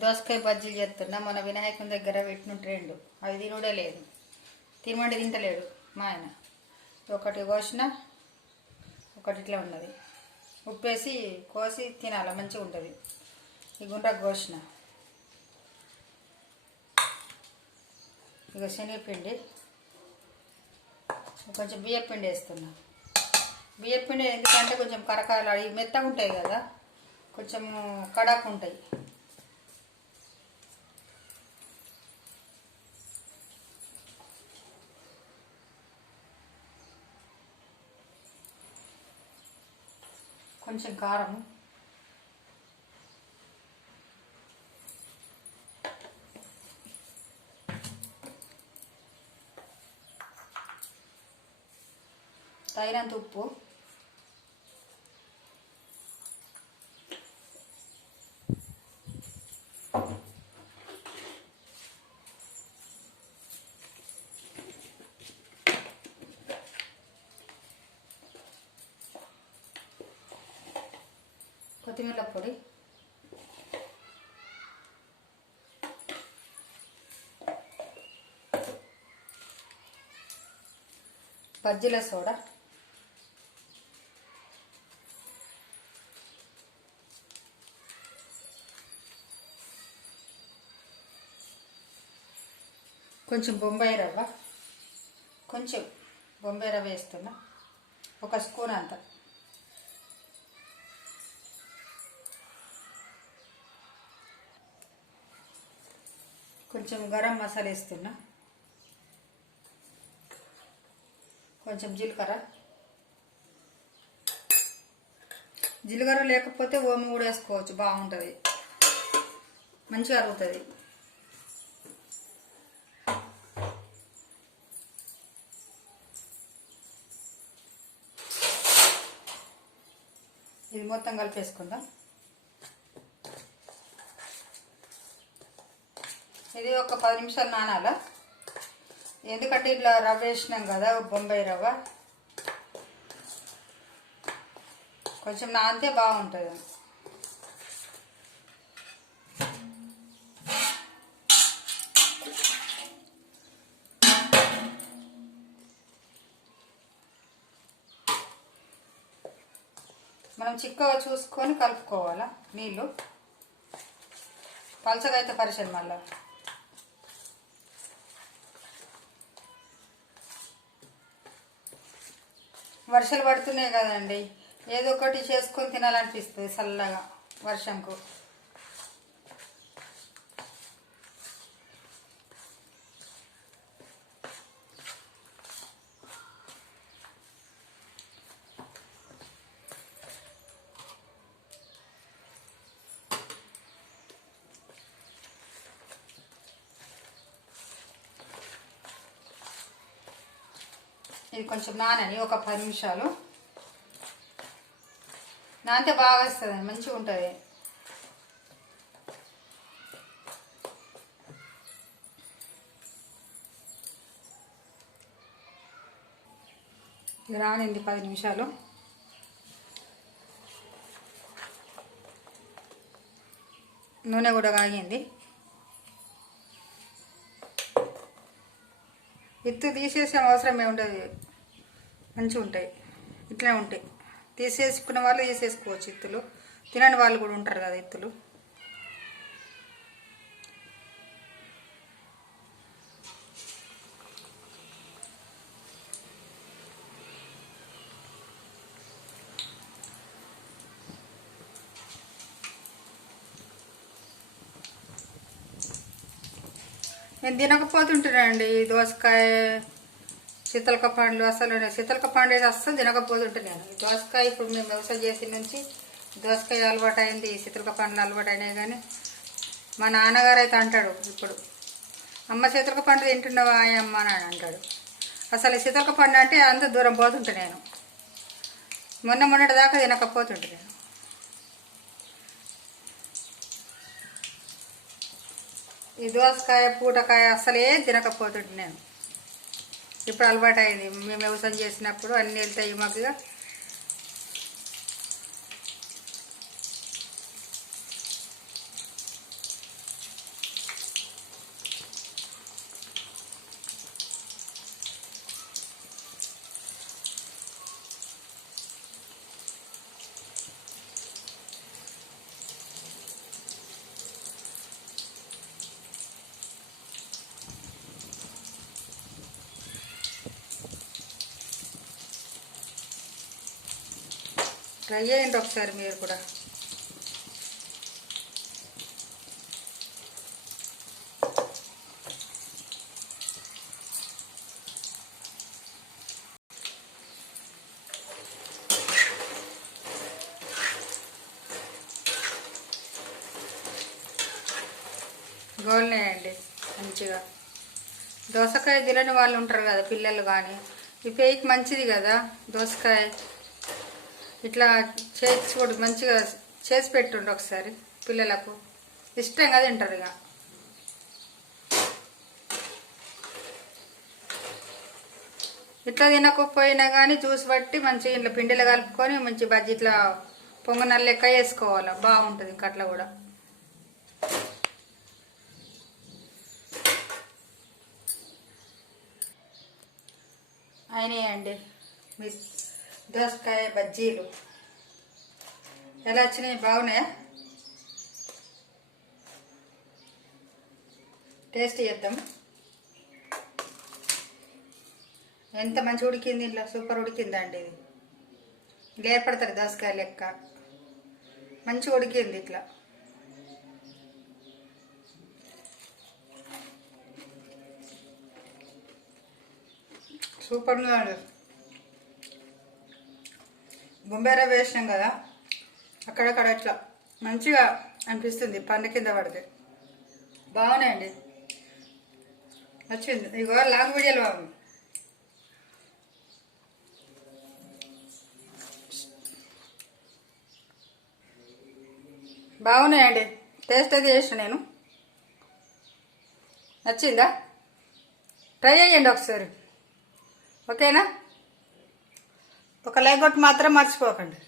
దోసకాయ బజ్జీలు చేస్తున్నా. మన వినాయకుని దగ్గర పెట్టిన ట్రెండ్ అది తినడే లేదు, తినమంటే తింటలేడు మా ఆయన. ఒకటి కోసిన, ఒకటి ఇట్లా ఉన్నది. ఉప్పేసి కోసి తినాలి, మంచిగా ఉంటుంది. ఈ గుండ్ర కోసిన ఇక శనగపిండి, కొంచెం బియ్యపిండి వేస్తున్నా. బియ్యపిండి ఎందుకంటే కొంచెం కరకాయలు మెత్తగా ఉంటాయి కదా, కొంచెం కడాకు ఉంటాయి. కొంచెం కారం, తగినంత ఉప్పు, కొత్తిమీర పొడి, బజ్జీల సోడా, కొంచెం బొంబాయి రవ్వ, కొంచెం బొంబాయి రవ్వ వేస్తున్నా, ఒక స్పూన్ అంత. కొంచెం గరం మసాలా వేస్తున్నా, కొంచెం జీలకర్ర. జీలకర్ర లేకపోతే ఓము కూడా వేసుకోవచ్చు, బాగుంటుంది, మంచిగా అరుగుతుంది. ఇది మొత్తం కలిపేసుకుందాం. ఇది ఒక 10 నిమిషాలు నానాల, ఎందుకంటే ఇట్లా రవ్వ వేసినాం కదా, బొంబాయి రవ్వ కొంచెం నానితే బాగుంటుంది. మనం చిక్కగా చూసుకొని కలుపుకోవాలా నీళ్ళు, పలచగా అయితే పరిచయం. మళ్ళీ వర్షాలు పడుతున్నాయి కదండి, ఏదో ఒకటి చేసుకొని తినాలనిపిస్తుంది చల్లగా వర్షంకు. ఇది కొంచెం నానని ఒక 10 నిమిషాలు నానితే బాగా వస్తుంది, మంచిగా ఉంటుంది. ఇది నానింది 10 నిమిషాలు. నూనె కూడా కాగింది. ఇత్తు తీసేసే అవసరం ఏముంటుంది, మంచిగా ఉంటాయి, ఇట్లనే ఉంటాయి. తీసేసుకున్న వాళ్ళు తీసేసుకోవచ్చు ఇత్తులు, తినని వాళ్ళు కూడా ఉంటారు కదా ఇత్తులు. నేను తినకపోతుంటానండి దోసకాయ, శీతలక పండ్లు. అసలు శీతలక పండు అయితే అస్సలు తినకపోతుంటాను. దోసకాయ ఇప్పుడు మేము వ్యవసాయం చేసిన నుంచి దోసకాయ అలవాటు అయింది, శీతలక పండ్లు అలవాటు అయినాయి. కానీ మా నాన్నగారు అయితే అంటాడు ఇప్పుడు, అమ్మ శీతలక పండు తింటున్నావా అమ్మ అని అంటాడు. అసలు శీతలక పండు అంటే అంత దూరం పోతుంటా నేను, మొన్నటి దాకా తినకపోతుంటా నేను. ఈ దోసకాయ, పూటకాయ అసలే తినకపోతుంటే నేను. ఇప్పుడు అలవాటు అయింది, మేము వ్యవసాయం చేసినప్పుడు అన్నీ వెళ్తాయి మాకు. ట్రై చేయండి ఒకసారి మీరు కూడా. గోల్నేయండి మంచిగా. దోసకాయ తినని వాళ్ళు ఉంటారు కదా పిల్లలు, కానీ ఈ పేయికి మంచిది కదా దోసకాయ. ఇట్లా చేసి కూడా మంచిగా చేసి పెట్టుండి ఒకసారి, పిల్లలకు ఇష్టంగా తింటారు. ఇక ఇట్లా తినకపోయినా కానీ జ్యూస్ పట్టి మంచిగా ఇంట్లో పిండిలో కలుపుకొని మంచి బజ్జీ ఇట్లా పొంగనాలు లెక్క వేసుకోవాలి, బాగుంటుంది. ఇంకా అట్లా కూడా అయినాయండి మీ దోసకాయ బజ్జీలు. ఎలా వచ్చినాయి? బాగున్నాయా? టేస్ట్ చేద్దాం. ఎంత మంచి ఉడికింది, ఇలా సూపర్ ఉడికిందండి. ఇది ఏర్పడతారు దోసకాయ లెక్క, మంచిగా ఉడికింది. ఇట్లా సూపర్గా ఉంది. బొంబాయి రవ్వ వేసినాం కదా, అక్కడక్కడ ఇట్లా మంచిగా అనిపిస్తుంది పండు కింద పడితే. బాగున్నాయండి, నచ్చింది. ఇగో లాంగ్ వీడియోలో బాగుంది. బాగున్నాయండి, టేస్ట్ అయితే చేసిన నేను. నచ్చిందా? ట్రై చేయండి ఒకసారి, ఓకేనా? ఒక లైక్ కొట్టి మాత్రం మర్చిపోకండి.